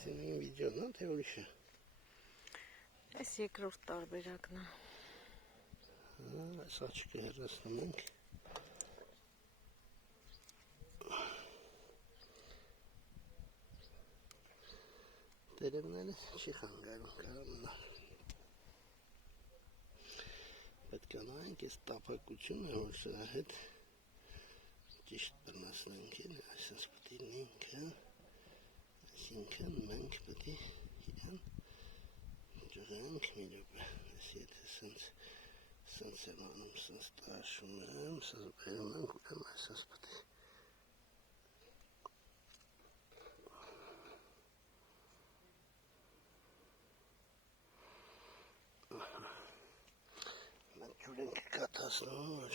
Սինին վիդեոն է, թե ուրիշ է։ Այս երկրորդ տարբերակն է։ Այս աչքը հեռացնում ենք։ Տերևները չի խանգարում, կարա մնալ։ Պետք է նայենք այս տափակությունը, որ սրա հետ ճիշտ բռնացնենք, այսպես պետք է ինքը, այսինքն մենք պետք է իրան ջղենք մի րոպե, այս եթե սենց եմ անում, սենց տաշում եմ, սենց բերում ենք, ուրեմ այսպես պետք է ջուր ենք կաթացնում, որ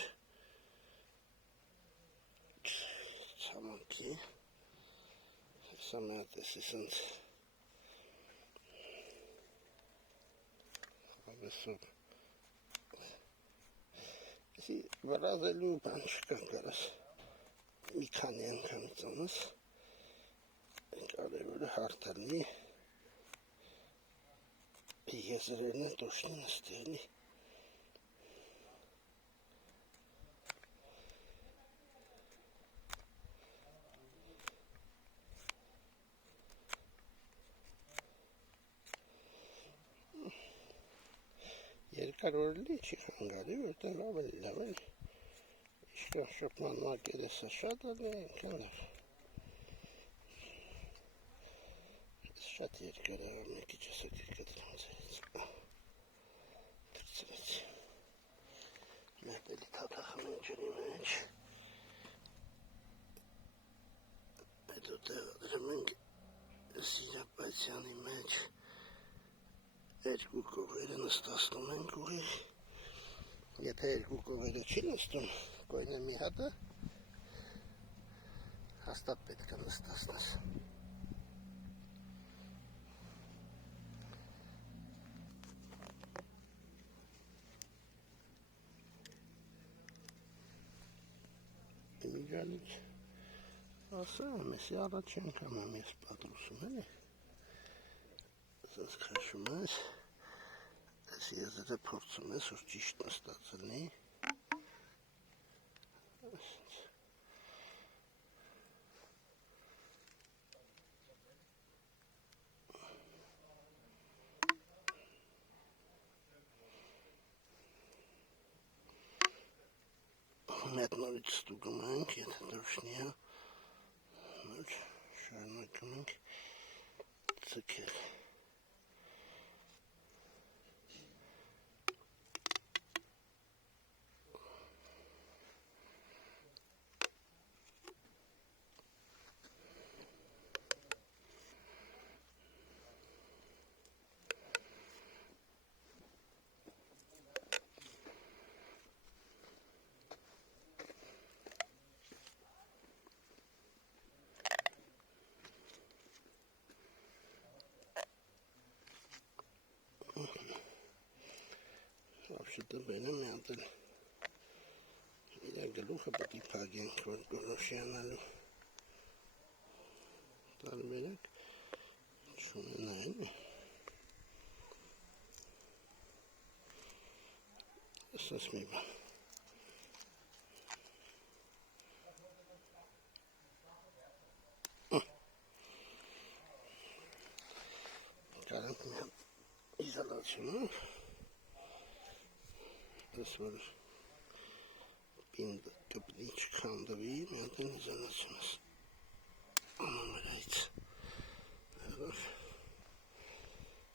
չամաքի, հեսա մատ էսի սենց հավեսով էսի վրազելու բան չկա կարաս մի քանի անգամից անս կարևորը հարդալի եզրերն են տոշնին աստեղնի երկար օրելի չի խանգարի, որտեղ ավելի լավ էլ իշկան շոպման մակերեսը շատ էլ է, ենքան լավ շատ երկար է, մի քիչ ասեք կտրոնց էից թրծրեց մետ էլի թաթախում են ջրի մեջ հետո տեղադրում ենք սիրապացյանի մեջ երկու կողերը նստացնում ենք ուղիղ, եթե երկու կողերը չի նստում, կոյնը մի հատը հաստատ պետք է նստացնես։ Իմիջանից ասեմ, եսի առաջ ենքամ եմ ես պատրուսում էլի, սենց քաշում ես, այս եզրը փորձում ես, որ ճիշտ նստած լինի, մետ նորից ստուգում ենք, եթե դրոշնի է, նոր շարունակում ենք ձգել։ Ապշիտը բերեմ մի հատ էլ իր գլուխը պետք է փակենք, որ գորոշի անալու տարբերակ չունենա էլի ասես մի բան կարանք մի հատ իզոլացիոն Այս որ պինդ կպնի չքանդվի, մի հատ են իզոլացում ես